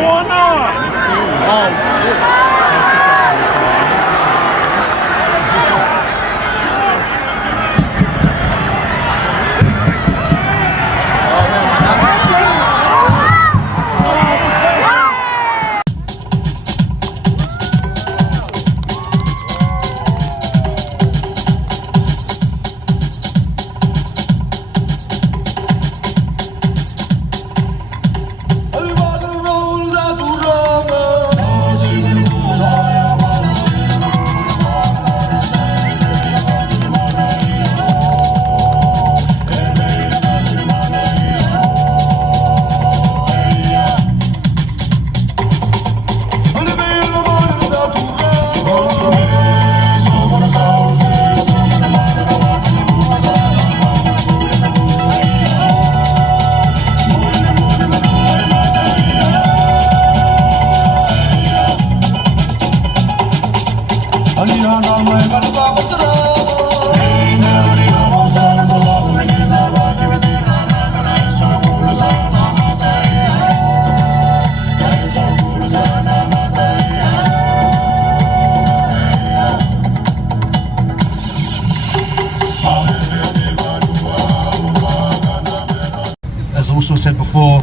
Moana! Oh, as also said before,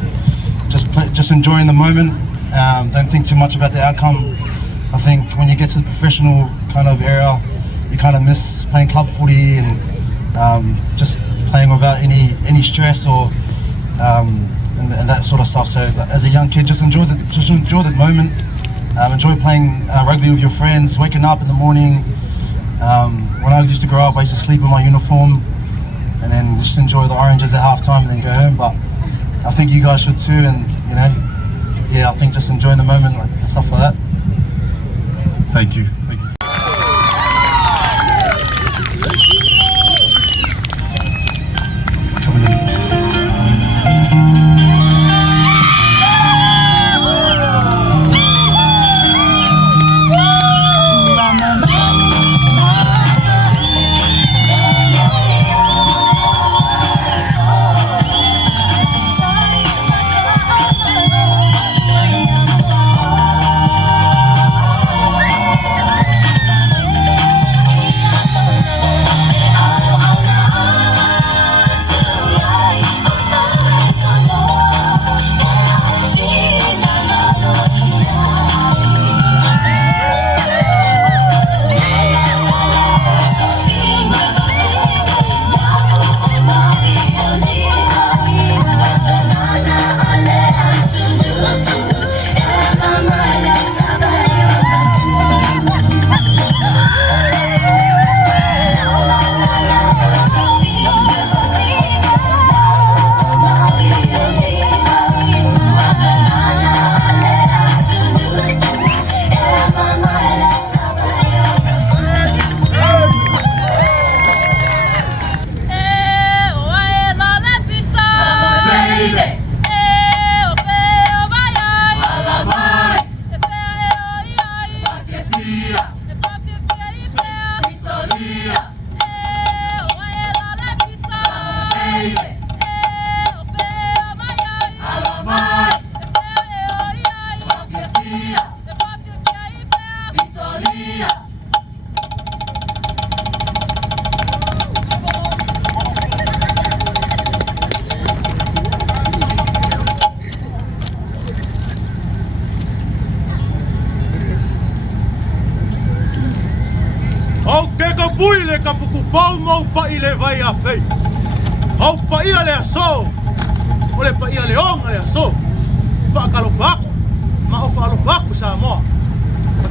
just enjoying the moment. Don't think too much about the outcome. I think when you get to the professional kind of era, you kind of miss playing club footy and just playing without any stress or and that sort of stuff. So as a young kid, just enjoy the moment. Enjoy playing rugby with your friends, waking up in the morning. When I used to grow up, I used to sleep in my uniform and then just enjoy the oranges at halftime and then go home. But I think you guys should too, and you know, yeah, I think just enjoying the moment and stuff like that. Thank you. Thank you. Coming in. Puile ka puku pau mau pa ile vai a fei. Au pa ia le aso. Ole pa ia le onga le aso. Fa kalo faku. Ma o fa lo faku Samoa.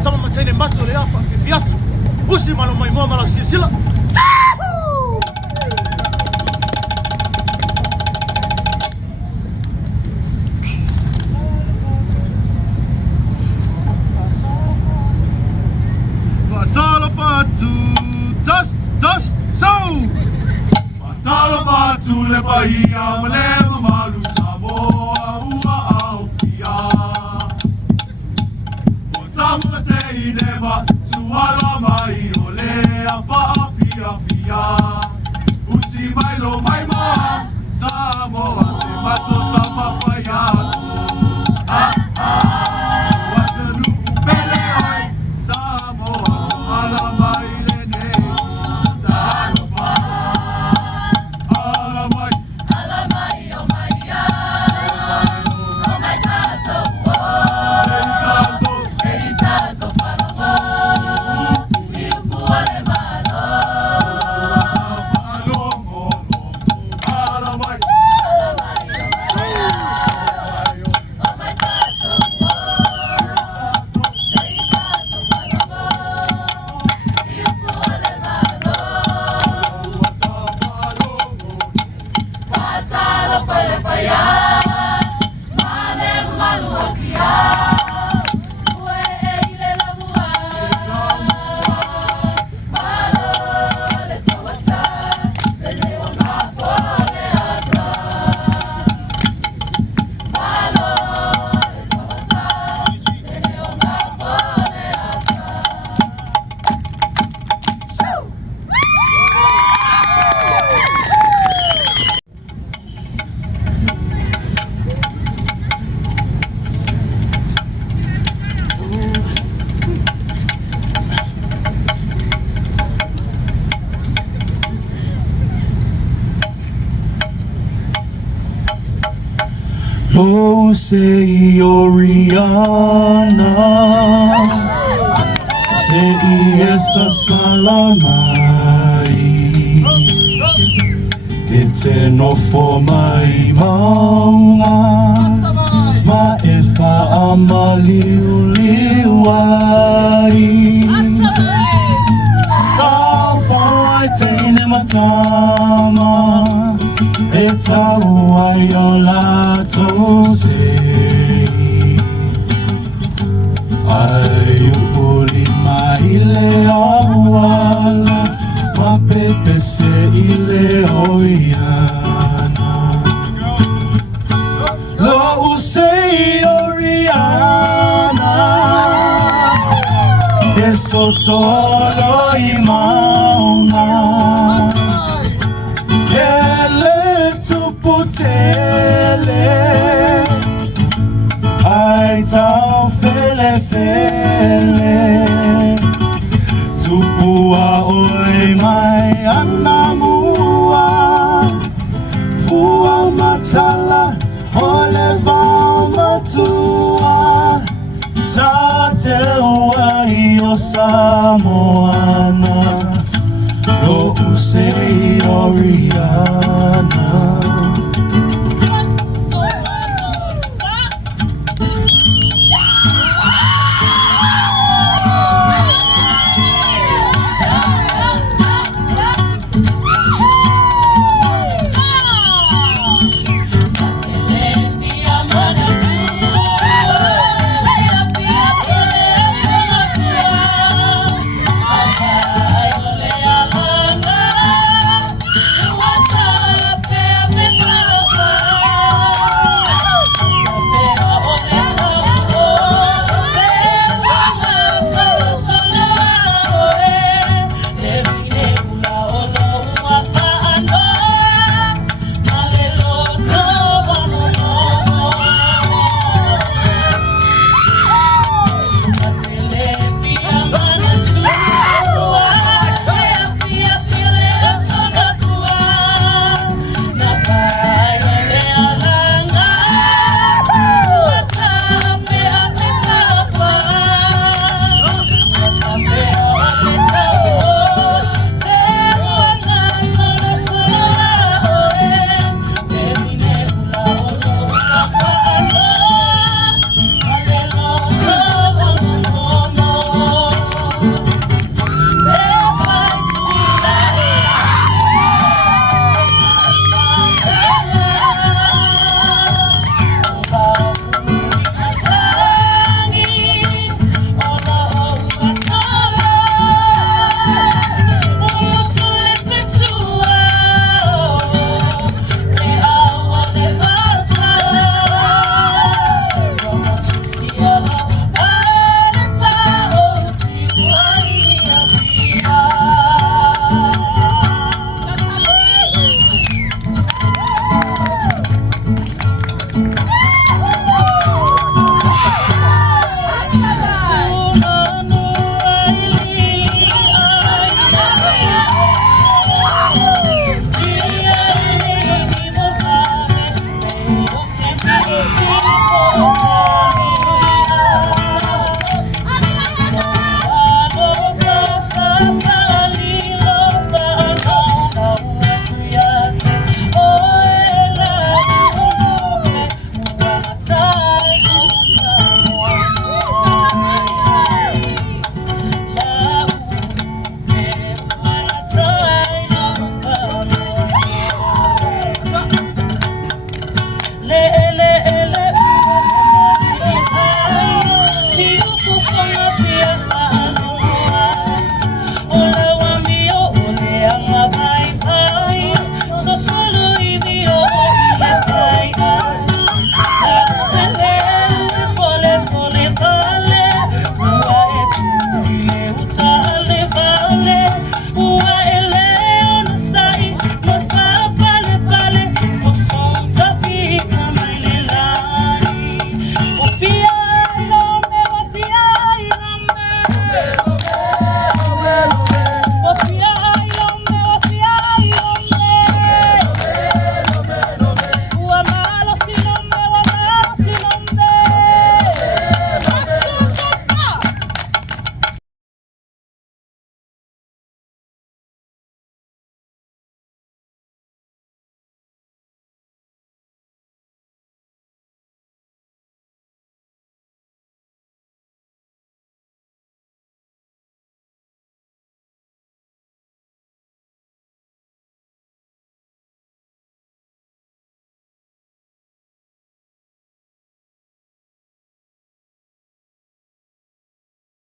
Tama matene matu le afa fiatu. Usi malo mai mo mala sisila. Fatala fatu. Dos, so! Fatala fatu le bahia, malema malu Samoa, ua au fia. O tamu na te ineva, suala mai o lea faa fia. Usi mai lo mai moa, Samoa se mato tama fai atu. Lo sei Oriana sei essa salanai Eterno for my maunga Ma e wha amaliuliwai Ka whai teine matama E tau ai o lato sei Ai uli mai le awala Ma pepe se ile oiana Lo usei Oriana Eso solo i mauna Ele tuputele Ai tau fele fele Tupua oi mai anamua Fua matala ole vau matua Sa te uai o Samoana Lo usei Oriana